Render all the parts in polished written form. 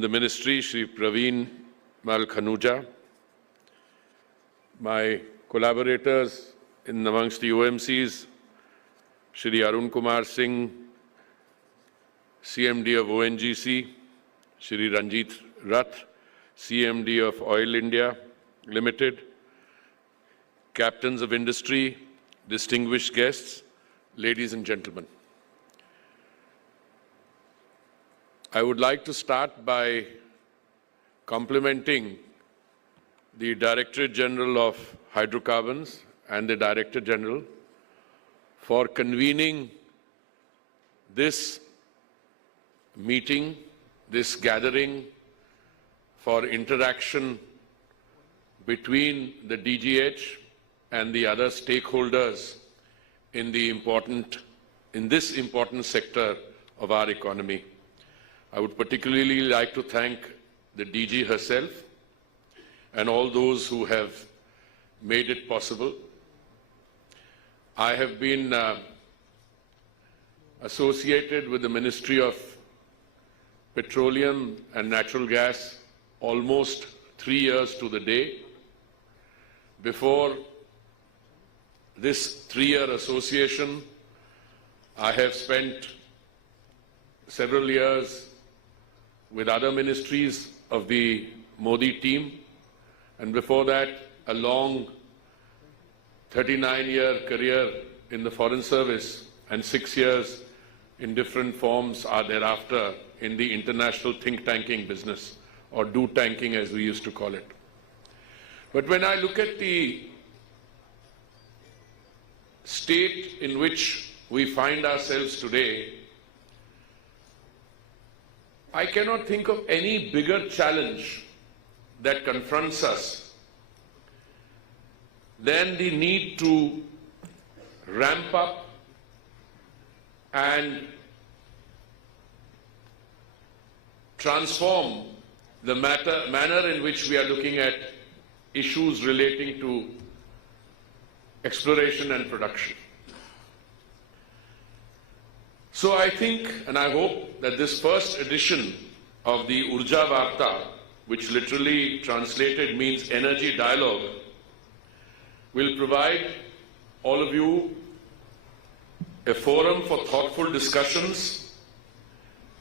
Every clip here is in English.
The Ministry, Shri Praveen Malkhanuja, my collaborators in amongst the OMCs, Shri Arun Kumar Singh, CMD of ONGC, Shri Ranjit Rath, CMD of Oil India Limited, captains of industry, distinguished guests, ladies and gentlemen. I would like to start by complimenting the Directorate General of Hydrocarbons and the Director General for convening this meeting, this gathering for interaction between the DGH and the other stakeholders in this important sector of our economy. I would particularly like to thank the DG herself and all those who have made it possible. I have been associated with the Ministry of Petroleum and Natural Gas almost 3 years to the day. Before this 3-year association, I have spent several years with other ministries of the Modi team, and before that, a long 39-year career in the Foreign Service and 6 years in different forms are thereafter in the international think tanking business, or do-tanking as we used to call it. But when I look at the state in which we find ourselves today, I cannot think of any bigger challenge that confronts us than the need to ramp up and transform the manner in which we are looking at issues relating to exploration and production. So I think and I hope that this first edition of the Urja Varta, which literally translated means energy dialogue, will provide all of you a forum for thoughtful discussions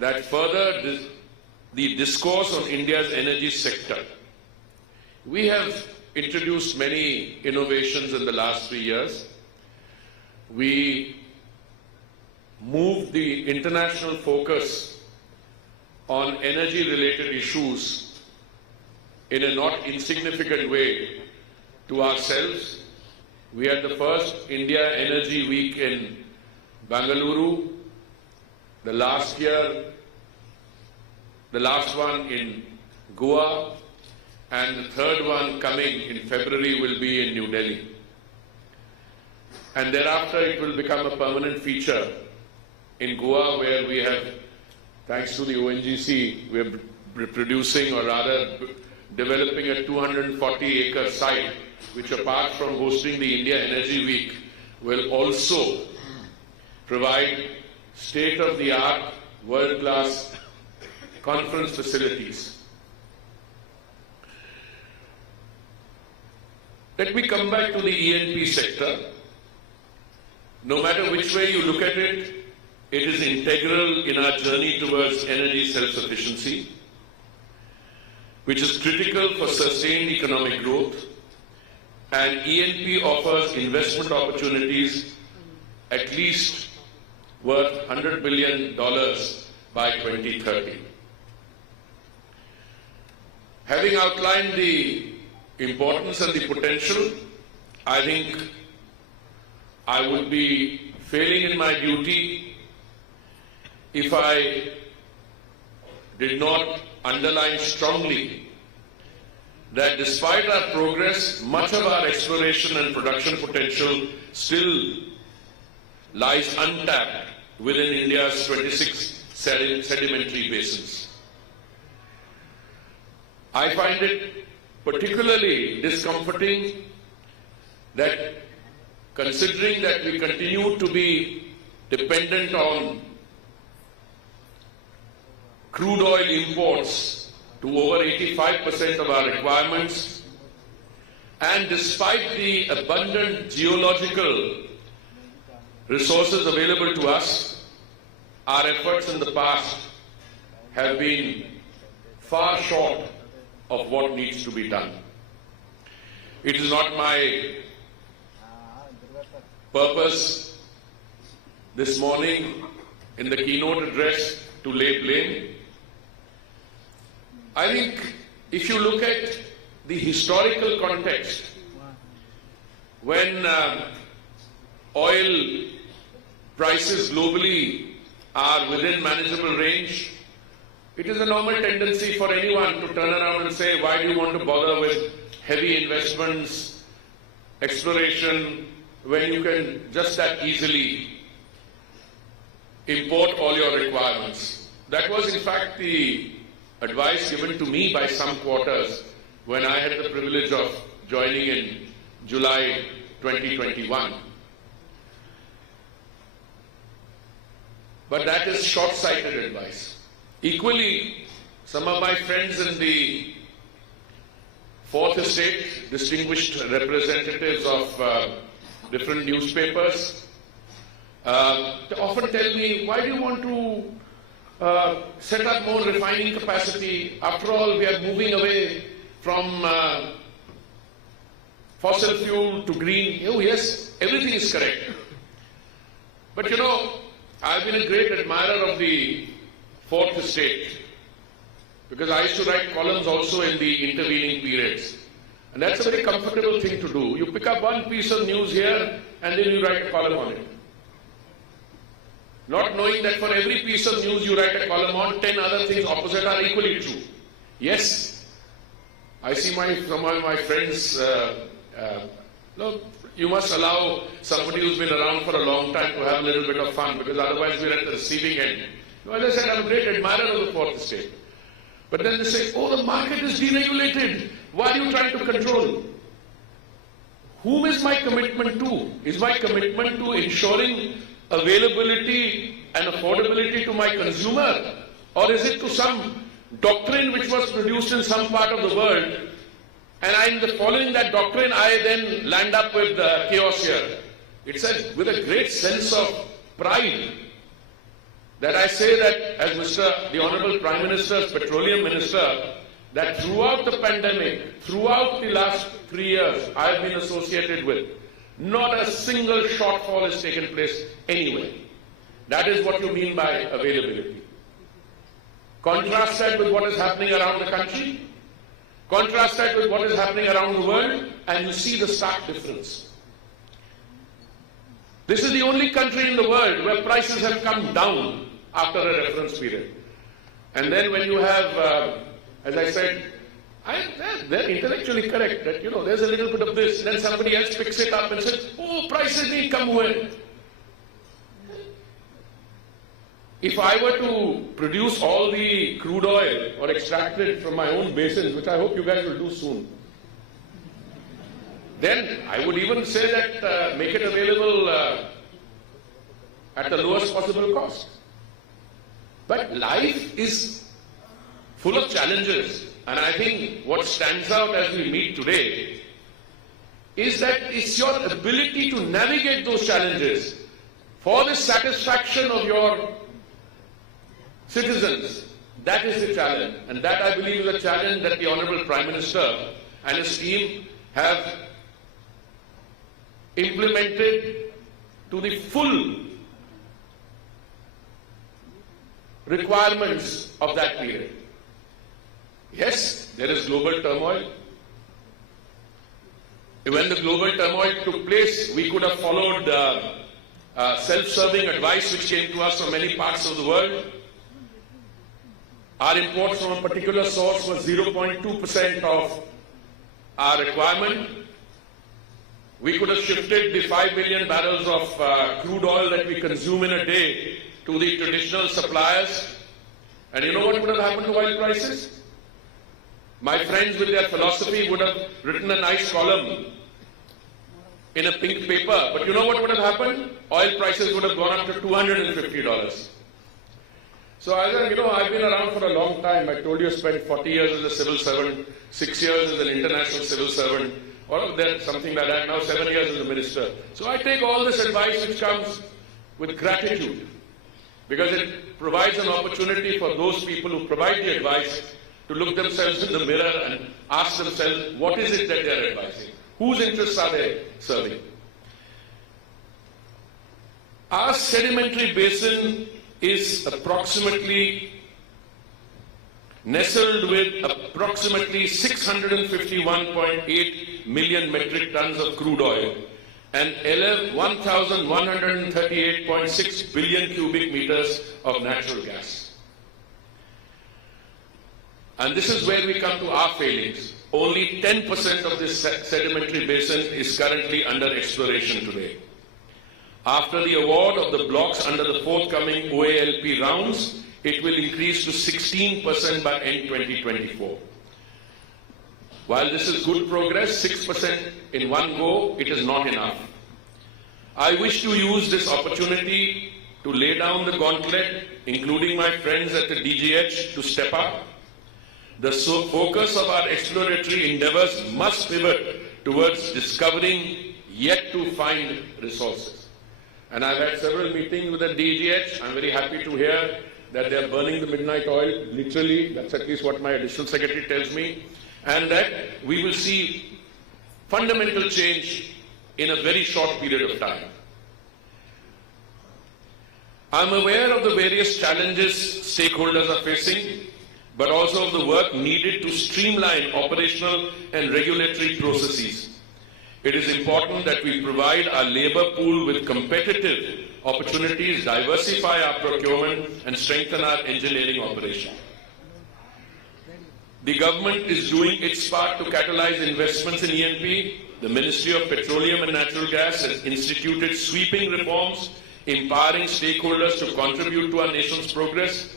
that further the discourse on India's energy sector. We have introduced many innovations in the last 3 years. We moved the international focus on energy-related issues in a not insignificant way to ourselves. We had the first India Energy Week in Bengaluru, the last one in Goa, and the third one coming in February will be in New Delhi. And thereafter it will become a permanent feature in Goa, where we have, thanks to the ONGC, we are producing, or rather developing a 240-acre site, which apart from hosting the India Energy Week, will also provide state-of-the-art, world-class conference facilities. Let me come back to the E&P sector. No matter which way you look at it, it is integral in our journey towards energy self-sufficiency, which is critical for sustained economic growth, and E&P offers investment opportunities at least worth $100 billion by 2030. Having outlined the importance and the potential, I think I would be failing in my duty if I did not underline strongly that despite our progress, much of our exploration and production potential still lies untapped within India's 26 sedimentary basins. I find it particularly discomforting that, considering that we continue to be dependent on crude oil imports to over 85% of our requirements. And despite the abundant geological resources available to us, our efforts in the past have been far short of what needs to be done. It is not my purpose this morning in the keynote address to lay blame. I think if you look at the historical context, when oil prices globally are within manageable range, it is a normal tendency for anyone to turn around and say, why do you want to bother with heavy investments, exploration, when you can just that easily import all your requirements. That was in fact the advice given to me by some quarters when I had the privilege of joining in July 2021. But that is short-sighted advice. Equally, some of my friends in the Fourth Estate, distinguished representatives of different newspapers, they often tell me, why do you want to set up more refining capacity? After all, we are moving away from fossil fuel to green. Oh yes, everything is correct. But you know, I've been a great admirer of the Fourth Estate because I used to write columns also in the intervening periods. And that's a very comfortable thing to do. You pick up one piece of news here and then you write a column on it. Not knowing that for every piece of news you write a column on, 10 other things opposite are equally true. Yes, I see some of my friends, look, you must allow somebody who's been around for a long time to have a little bit of fun, because otherwise we're at the receiving end. As I said, I'm a great admirer of the Fourth Estate. But then they say, oh, the market is deregulated. Why are you trying to control? Whom is my commitment to? Is my commitment to ensuring availability and affordability to my consumer? Or is it to some doctrine which was produced in some part of the world, and following that doctrine, I then land up with chaos here? It says, with a great sense of pride, that I say that as the Honorable Prime Minister's Petroleum Minister, that throughout the pandemic, throughout the last 3 years I have been associated with, not a single shortfall has taken place anywhere. That is what you mean by availability. Contrast that with what is happening around the country, contrast that with what is happening around the world, and you see the stark difference. This is the only country in the world where prices have come down after a reference period. And then when you have, as I said, they're intellectually correct that, there's a little bit of this, then somebody else picks it up and says, oh, prices need come away. If I were to produce all the crude oil or extract it from my own basins, which I hope you guys will do soon, then I would even say that make it available at the lowest possible cost. But life is full of challenges, and I think what stands out as we meet today is that it's your ability to navigate those challenges for the satisfaction of your citizens. That is the challenge, and that I believe is a challenge that the Honorable Prime Minister and his team have implemented to the full requirements of that period. Yes, there is global turmoil. When the global turmoil took place, we could have followed self-serving advice which came to us from many parts of the world. Our imports from a particular source was 0.2% of our requirement. We could have shifted the 5 million barrels of crude oil that we consume in a day to the traditional suppliers. And you know what would have happened to oil prices? My friends with their philosophy would have written a nice column in a pink paper. But you know what would have happened? Oil prices would have gone up to $250. So I've been around for a long time. I told you I spent 40 years as a civil servant, 6 years as an international civil servant, or something like that, now 7 years as a minister. So I take all this advice which comes with gratitude, because it provides an opportunity for those people who provide the advice to look themselves in the mirror and ask themselves, what is it that they are advising? Whose interests are they serving? Our sedimentary basin is approximately nestled with approximately 651.8 million metric tons of crude oil and 1,138.6 billion cubic meters of natural gas. And this is where we come to our failings. Only 10% of this sedimentary basin is currently under exploration today. After the award of the blocks under the forthcoming OALP rounds, it will increase to 16% by end 2024. While this is good progress, 6% in one go, it is not enough. I wish to use this opportunity to lay down the gauntlet, including my friends at the DGH, to step up. The focus of our exploratory endeavors must pivot towards discovering yet to find resources. And I've had several meetings with the DGH. I'm very happy to hear that they are burning the midnight oil, literally. That's at least what my additional secretary tells me. And that we will see fundamental change in a very short period of time. I'm aware of the various challenges stakeholders are facing, but also of the work needed to streamline operational and regulatory processes. It is important that we provide our labour pool with competitive opportunities, diversify our procurement, and strengthen our engineering operation. The government is doing its part to catalyze investments in E&P. The Ministry of Petroleum and Natural Gas has instituted sweeping reforms, empowering stakeholders to contribute to our nation's progress.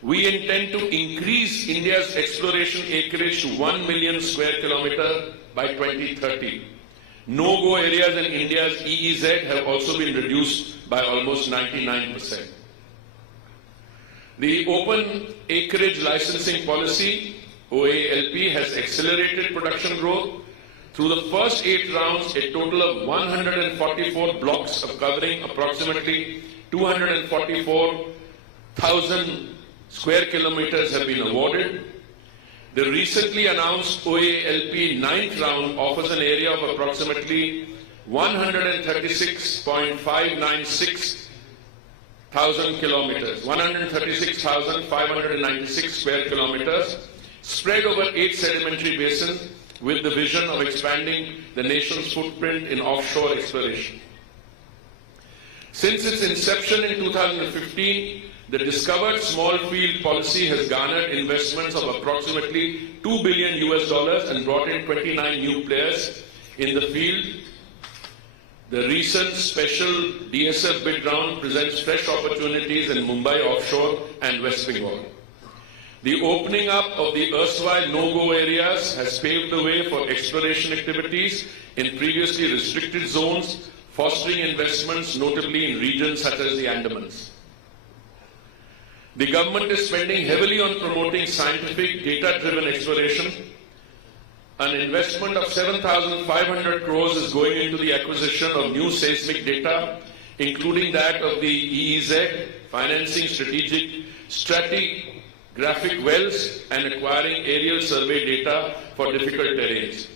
We intend to increase India's exploration acreage to 1 million square kilometre by 2030. No-go areas in India's EEZ have also been reduced by almost 99%. The Open Acreage Licensing Policy, OALP, has accelerated production growth. Through the first 8 rounds, a total of 144 blocks covering approximately 244,000 square kilometers have been awarded. The recently announced OALP 9th round offers an area of approximately 136.596 thousand kilometers, 136,596 square kilometers, spread over 8 sedimentary basins, with the vision of expanding the nation's footprint in offshore exploration. Since its inception in 2015, the Discovered Small Field policy has garnered investments of approximately $2 billion and brought in 29 new players in the field. The recent special DSF bid round presents fresh opportunities in Mumbai offshore and West Bengal. The opening up of the erstwhile no-go areas has paved the way for exploration activities in previously restricted zones, fostering investments notably in regions such as the Andamans. The government is spending heavily on promoting scientific, data-driven exploration. An investment of 7,500 crores is going into the acquisition of new seismic data, including that of the EEZ, financing strategic stratigraphic wells and acquiring aerial survey data for difficult terrains.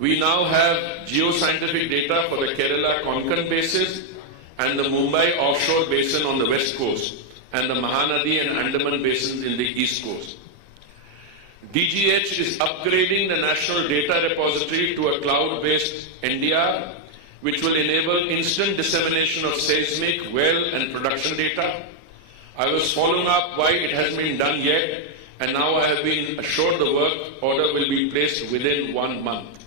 We now have geoscientific data for the Kerala Konkan basin and the Mumbai offshore basin on the west coast, and the Mahanadi and Andaman basins in the east coast. DGH is upgrading the National Data Repository to a cloud-based NDR, which will enable instant dissemination of seismic, well and production data. I was following up why it hasn't been done yet, and now I have been assured the work order will be placed within 1 month.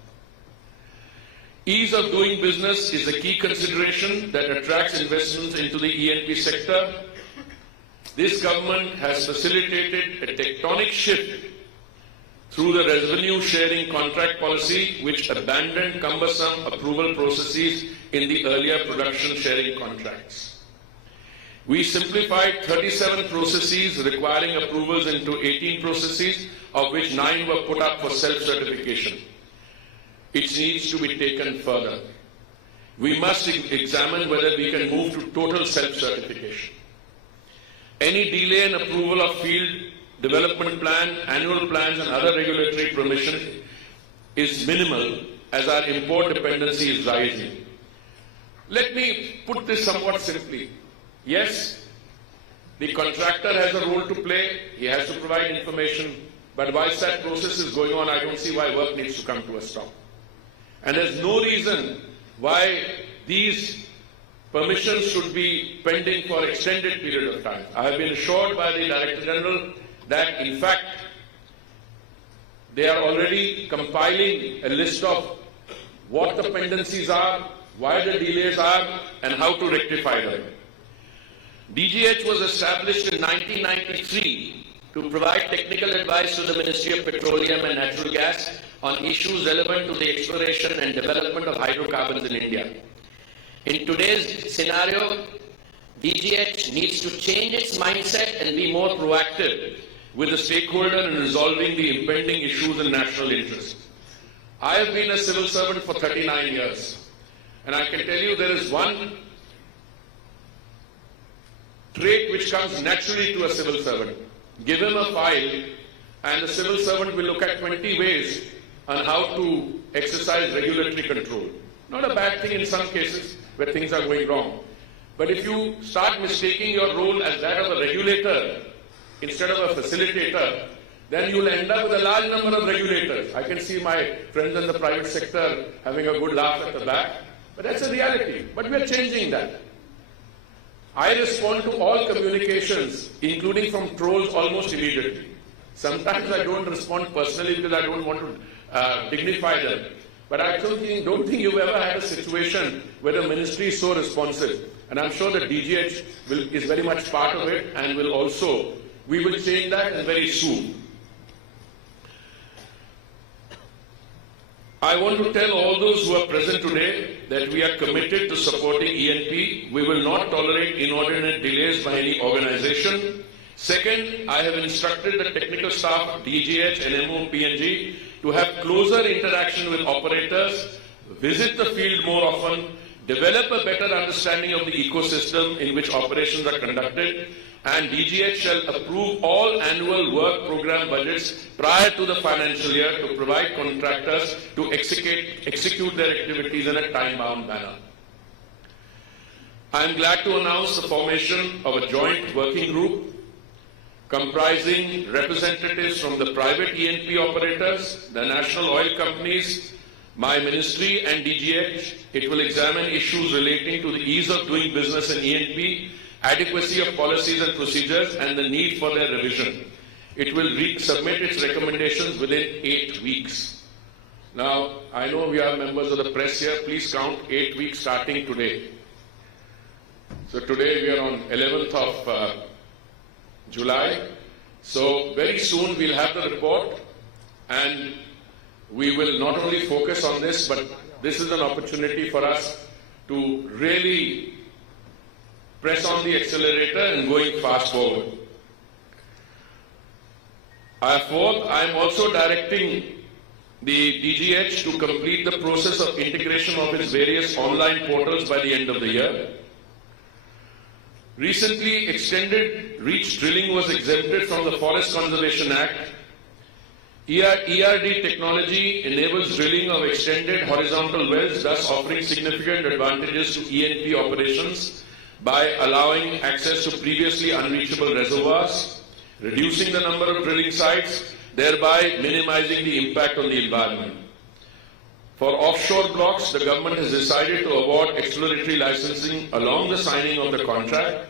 Ease of doing business is a key consideration that attracts investments into the E&P sector. This government has facilitated a tectonic shift through the revenue sharing contract policy, which abandoned cumbersome approval processes in the earlier production sharing contracts. We simplified 37 processes requiring approvals into 18 processes, of which 9 were put up for self-certification. It needs to be taken further. We must examine whether we can move to total self-certification. Any delay in approval of field development plan, annual plans and other regulatory permission is minimal as our import dependency is rising. Let me put this somewhat simply. Yes, the contractor has a role to play, he has to provide information, but whilst that process is going on, I don't see why work needs to come to a stop. And there's no reason why these permissions should be pending for extended period of time. I have been assured by the Director General that in fact they are already compiling a list of what the pendencies are, why the delays are, and how to rectify them. DGH was established in 1993 to provide technical advice to the Ministry of Petroleum and Natural Gas on issues relevant to the exploration and development of hydrocarbons in India. In today's scenario, DGH needs to change its mindset and be more proactive with the stakeholder in resolving the impending issues in national interest. I have been a civil servant for 39 years, and I can tell you there is one trait which comes naturally to a civil servant. Give him a file and the civil servant will look at 20 ways on how to exercise regulatory control. Not a bad thing in some cases where things are going wrong. But if you start mistaking your role as that of a regulator instead of a facilitator, then you will end up with a large number of regulators. I can see my friends in the private sector having a good laugh at the back, but that's a reality. But we are changing that. I respond to all communications, including from trolls, almost immediately. Sometimes I don't respond personally because I don't want to dignify them. But I don't think you've ever had a situation where the ministry is so responsive. And I'm sure that DGH is very much part of it and we will change that and very soon. I want to tell all those who are present today that we are committed to supporting ENP. We will not tolerate inordinate delays by any organization. Second, I have instructed the technical staff of DGH and MOPNG to have closer interaction with operators, visit the field more often, develop a better understanding of the ecosystem in which operations are conducted, and DGH shall approve all annual work program budgets prior to the financial year to provide contractors to execute their activities in a time-bound manner. I am glad to announce the formation of a joint working group comprising representatives from the private E&P operators, the national oil companies, my ministry and DGH. It will examine issues relating to the ease of doing business in E&P, adequacy of policies and procedures, and the need for their revision. It will submit its recommendations within 8 weeks. Now, I know we have members of the press here. Please count 8 weeks starting today. So today we are on 11th of July. So very soon we'll have the report and we will not only focus on this, but this is an opportunity for us to really press on the accelerator and going fast forward. Fourth, I am also directing the DGH to complete the process of integration of its various online portals by the end of the year. Recently, extended reach drilling was exempted from the Forest Conservation Act. ERD technology enables drilling of extended horizontal wells, thus offering significant advantages to E&P operations by allowing access to previously unreachable reservoirs, reducing the number of drilling sites, thereby minimizing the impact on the environment. For offshore blocks, the government has decided to award exploratory licensing along the signing of the contract.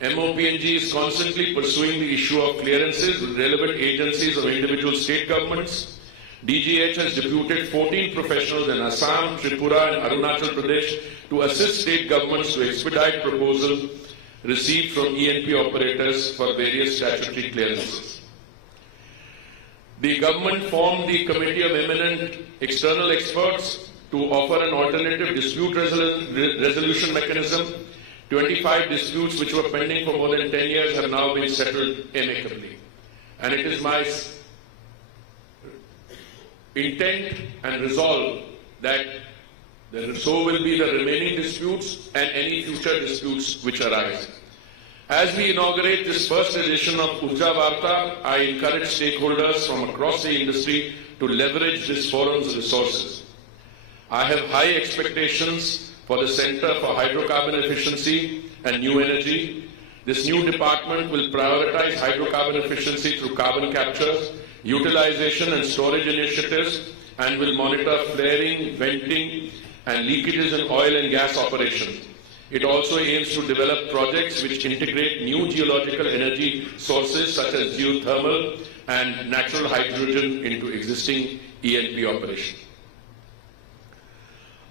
MOPNG is constantly pursuing the issue of clearances with relevant agencies of individual state governments. DGH has deputed 14 professionals in Assam, Tripura and Arunachal Pradesh to assist state governments to expedite proposals received from E&P operators for various statutory clearances. The government formed the Committee of Eminent External Experts to offer an alternative dispute resolution mechanism 25 disputes which were pending for more than 10 years have now been settled amicably. And it is my intent and resolve that so will be the remaining disputes and any future disputes which arise. As we inaugurate this first edition of Urja Varta, I encourage stakeholders from across the industry to leverage this forum's resources. I have high expectations for the Centre for Hydrocarbon Efficiency and New Energy. This new department will prioritize hydrocarbon efficiency through carbon capture, utilization and storage initiatives, and will monitor flaring, venting and leakages in oil and gas operations. It also aims to develop projects which integrate new geological energy sources such as geothermal and natural hydrogen into existing E&P operations.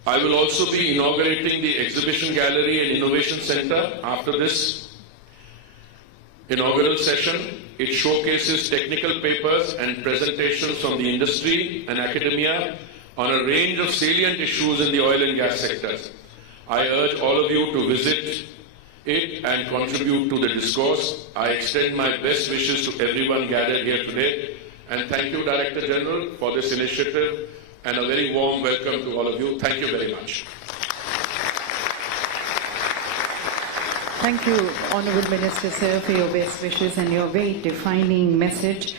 I will also be inaugurating the Exhibition Gallery and Innovation Center after this inaugural session. It showcases technical papers and presentations from the industry and academia on a range of salient issues in the oil and gas sectors. I urge all of you to visit it and contribute to the discourse. I extend my best wishes to everyone gathered here today. And thank you, Director General, for this initiative, and a very warm welcome to all of you. Thank you very much. Thank you, Honourable Minister, sir, for your best wishes and your very defining message.